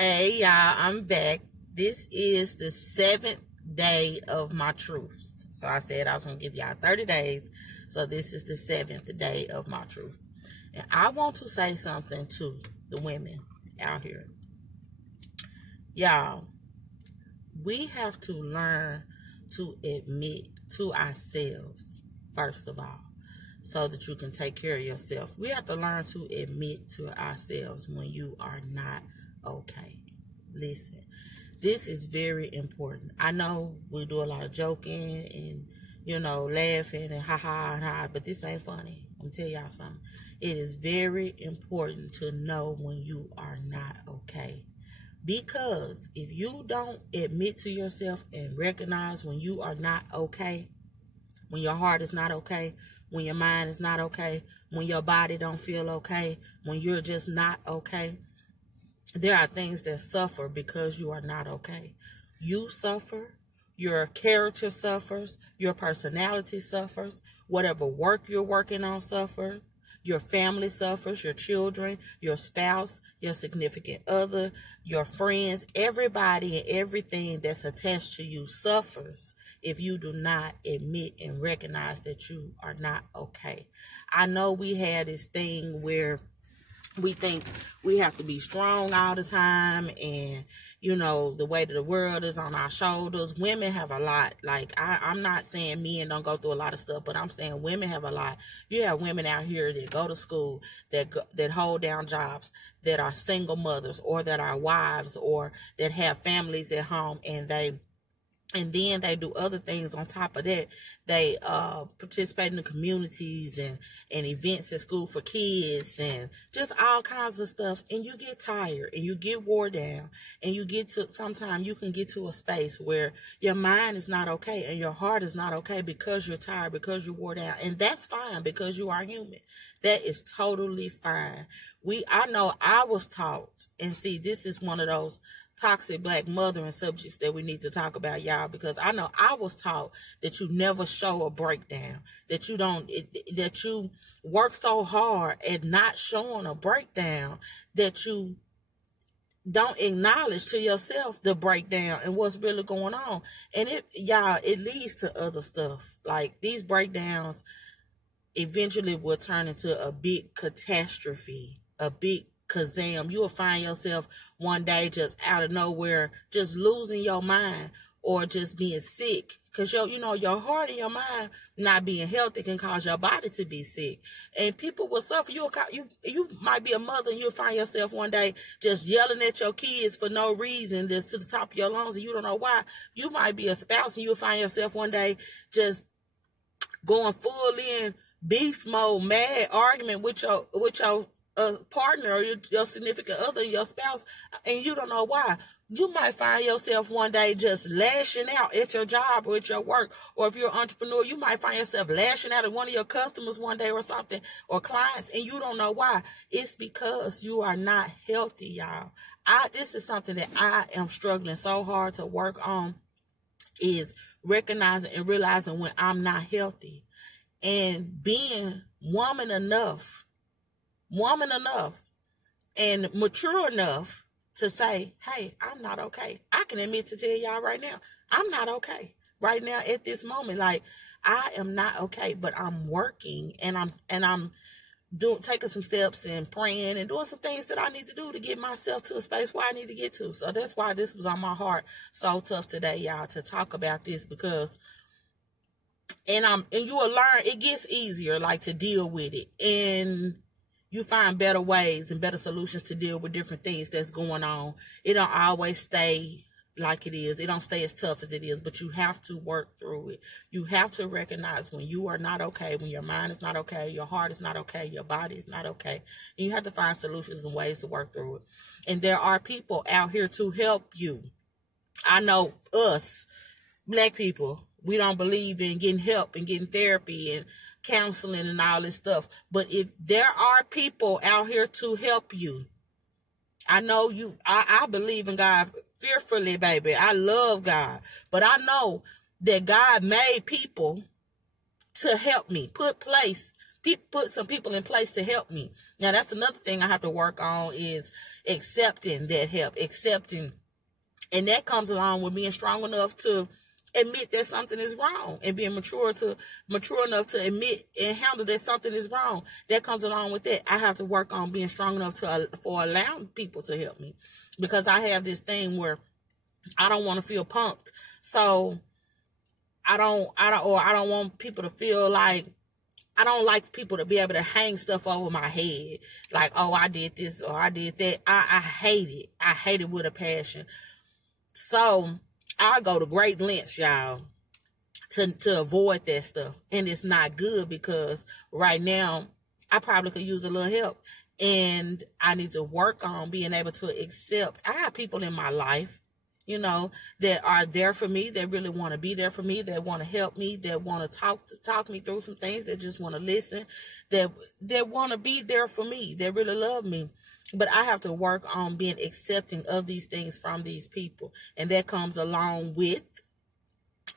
Hey y'all, I'm back. This is the 7th day of my truths. So I said I was going to give y'all 30 days. So this is the 7th day of my truth. And I want to say something to the women out here. Y'all, we have to learn to admit to ourselves, first of all, so that you can take care of yourself. We have to learn to admit to ourselves when you are not okay. Listen, this is very important. I know we do a lot of joking and, laughing and ha, but this ain't funny. I'm gonna tell y'all something. It is very important to know when you are not okay. Because if you don't admit to yourself and recognize when you are not okay, when your heart is not okay, when your mind is not okay, when your body don't feel okay, when you're just not okay, there are things that suffer because you are not okay. You suffer, your character suffers, your personality suffers, whatever work you're working on suffers, your family suffers, your children, your spouse, your significant other, your friends, everybody and everything that's attached to you suffers if you do not admit and recognize that you are not okay. I know we had this thing where we think we have to be strong all the time, and the weight of the world is on our shoulders. Women have a lot. Like, I'm not saying men don't go through a lot of stuff, but I'm saying women have a lot. You have women out here that go to school, that hold down jobs, that are single mothers, or that are wives, or that have families at home, and then they do other things on top of that. They participate in the communities and events at school for kids and just all kinds of stuff. And you get tired and you get wore down, and sometimes you can get to a space where your mind is not okay and your heart is not okay because you're tired, because you're wore down. And that's fine, because you are human. That is totally fine. I know I was taught, and see, this is one of those toxic black mothering subjects that we need to talk about, y'all, because I know I was taught that you never show a breakdown, that you work so hard at not showing a breakdown, that you don't acknowledge to yourself the breakdown and what's really going on. And it leads to other stuff. Like, these breakdowns eventually will turn into a big catastrophe, a big kazam. You will find yourself one day just out of nowhere, just losing your mind, or just being sick. Because your heart and your mind not being healthy can cause your body to be sick. And people will suffer. You might be a mother, and you'll find yourself one day just yelling at your kids for no reason, just to the top of your lungs, and you don't know why. You might be a spouse, and you'll find yourself one day just going full in beast mode, mad argument with your partner, or your significant other, your spouse, and you don't know why. You might find yourself one day just lashing out at your job or at your work, or if you're an entrepreneur, you might find yourself lashing out at one of your customers one day or something, or clients, and you don't know why. It's because you are not healthy, y'all. This is something that I am struggling so hard to work on, is recognizing and realizing when I'm not healthy, and being woman enough and mature enough to say, hey, I'm not okay. I can admit to tell y'all right now, I'm not okay right now at this moment. Like, I am not okay, but I'm working, and I'm taking some steps and praying and doing some things that I need to do to get myself to a space where I need to get to. So that's why this was on my heart so tough today, y'all, to talk about this, because and you will learn it gets easier, like, to deal with it, and you find better ways and better solutions to deal with different things that's going on. It don't always stay like it is. It don't stay as tough as it is, but you have to work through it. You have to recognize when you are not okay, when your mind is not okay, your heart is not okay, your body is not okay. And you have to find solutions and ways to work through it. And there are people out here to help you. I know us, black people, we don't believe in getting help and getting therapy and counseling and all this stuff. But if there are people out here to help you, I know I believe in God fearfully, baby. I love God. But I know that God made people to help me, put put some people in place to help me. Now, that's another thing I have to work on, is accepting that help, and that comes along with being strong enough to admit that something is wrong, and being mature enough to admit and handle that something is wrong. That comes along with that. I have to work on being strong enough for allowing people to help me, because I have this thing where I don't want to feel punked. So I don't want people to feel like, I don't like people to be able to hang stuff over my head. Like, oh, I did this or I did that. I hate it. I hate it with a passion. So I go to great lengths, y'all, to avoid that stuff. And it's not good, because right now I probably could use a little help. And I need to work on being able to accept. I have people in my life, you know, that are there for me, that really want to be there for me, that want to help me, that want to talk me through some things, that just want to listen, that want to be there for me, that really love me. But I have to work on being accepting of these things from these people. And that comes along with,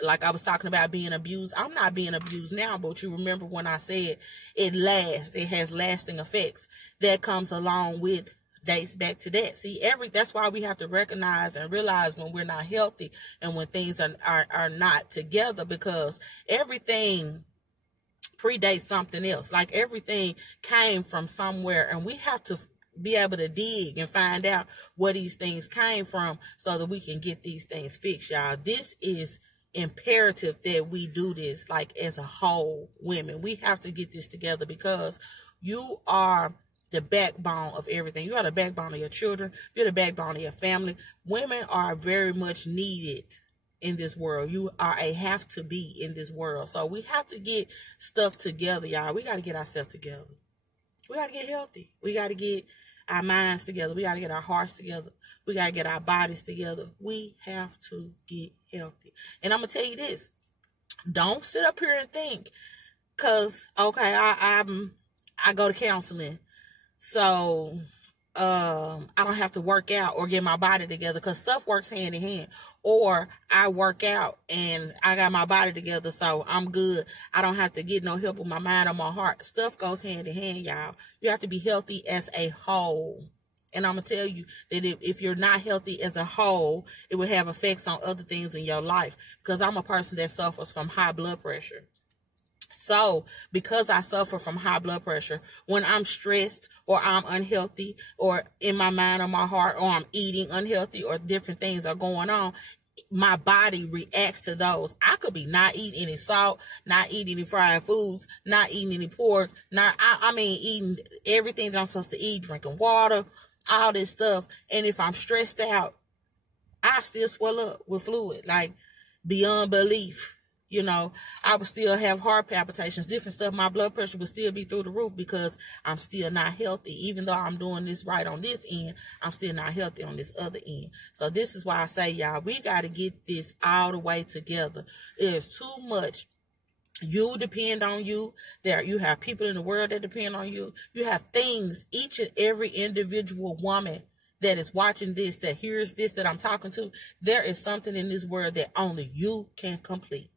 like I was talking about, being abused. I'm not being abused now, but you remember when I said it has lasting effects. That comes along with, dates back to that. See, that's why we have to recognize and realize when we're not healthy and when things are not together, because everything predates something else. Like, everything came from somewhere, and we have to be able to dig and find out where these things came from so that we can get these things fixed, y'all. This is imperative that we do this, like, as a whole, women. We have to get this together, because you are the backbone of everything. You are the backbone of your children. You're the backbone of your family. Women are very much needed in this world. You are a have to be in this world. So we have to get stuff together, y'all. We got to get ourselves together. We got to get healthy. We got to get our minds together. We got to get our hearts together. We got to get our bodies together. We have to get healthy. And I'm going to tell you this. Don't sit up here and think, because, okay, I go to counseling, so I don't have to work out or get my body together, because stuff works hand in hand. Or I work out and I got my body together, so I'm good. I don't have to get no help with my mind or my heart. Stuff goes hand in hand, y'all. You have to be healthy as a whole. And I'm going to tell you that if you're not healthy as a whole, it will have effects on other things in your life. Because I'm a person that suffers from high blood pressure. So because I suffer from high blood pressure, when I'm stressed or I'm unhealthy or in my mind or my heart, or I'm eating unhealthy or different things are going on, my body reacts to those. I could be not eating any salt, not eating any fried foods, not eating any pork, eating everything that I'm supposed to eat, drinking water, all this stuff. And if I'm stressed out, I still swell up with fluid, like beyond belief. You know, I would still have heart palpitations, different stuff. My blood pressure would still be through the roof, because I'm still not healthy. Even though I'm doing this right on this end, I'm still not healthy on this other end. So this is why I say, y'all, we got to get this all the way together. There's too much. You depend on you. You have people in the world that depend on you. You have things, each and every individual woman that is watching this, that hears this, that I'm talking to, there is something in this world that only you can complete.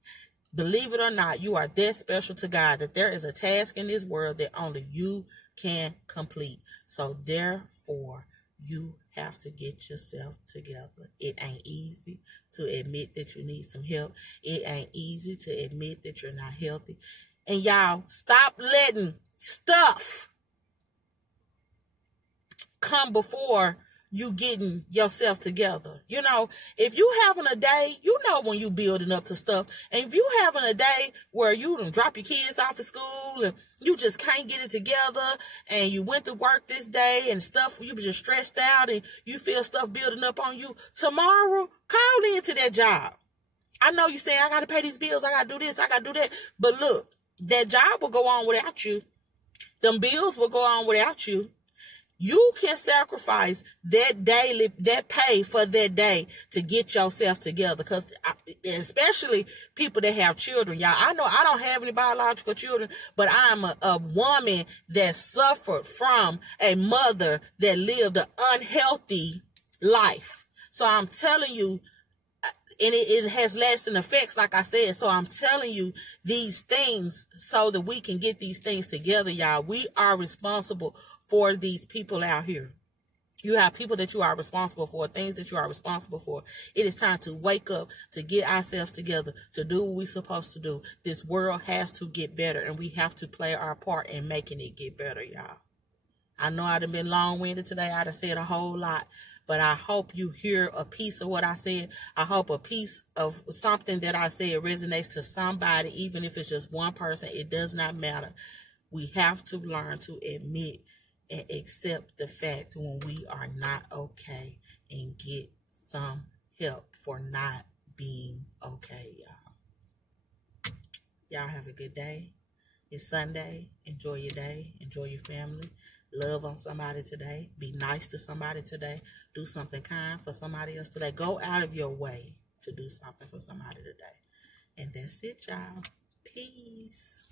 Believe it or not, you are that special to God, that there is a task in this world that only you can complete. So therefore, you have to get yourself together. It ain't easy to admit that you need some help. It ain't easy to admit that you're not healthy. And y'all, stop letting stuff come before you getting yourself together. You know, if you having a day, you know when you building up to stuff. And if you having a day where you done drop your kids off at school and you just can't get it together, and you went to work this day and stuff, you just stressed out and you feel stuff building up on you, tomorrow, call into that job. I know you say, I got to pay these bills, I got to do this, I got to do that. But look, that job will go on without you. Them bills will go on without you. You can sacrifice that pay for that day to get yourself together. Because especially people that have children, y'all, I know I don't have any biological children, but I'm a woman that suffered from a mother that lived an unhealthy life. So I'm telling you, it has lasting effects, like I said. So I'm telling you these things so that we can get these things together, y'all. We are responsible for these people out here. You have people that you are responsible for, things that you are responsible for. It is time to wake up, to get ourselves together, to do what we're supposed to do. This world has to get better, and we have to play our part in making it get better, y'all. I know I've been long-winded today. I'd have said a whole lot, but I hope you hear a piece of what I said. I hope a piece of something that I said resonates to somebody, even if it's just one person. It does not matter. We have to learn to admit and accept the fact when we are not okay and get some help for not being okay, y'all. Y'all have a good day. It's Sunday. Enjoy your day. Enjoy your family. Love on somebody today. Be nice to somebody today. Do something kind for somebody else today. Go out of your way to do something for somebody today. And that's it, y'all. Peace.